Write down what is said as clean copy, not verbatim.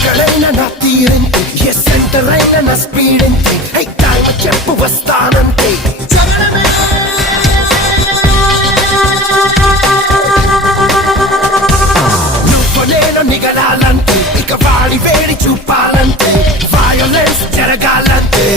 ఎక్కడైనా నా తీరంతే, ఏ సెంటర్ అయినా నా స్పీడ్ అంతే. హై టైం చెప్పు వస్తానంతే. నువ్వు నేను నిగలాలంతే, ఇక వాడి వేడి చూపాలంతే, వయోలెన్స్ జరగాలంతే.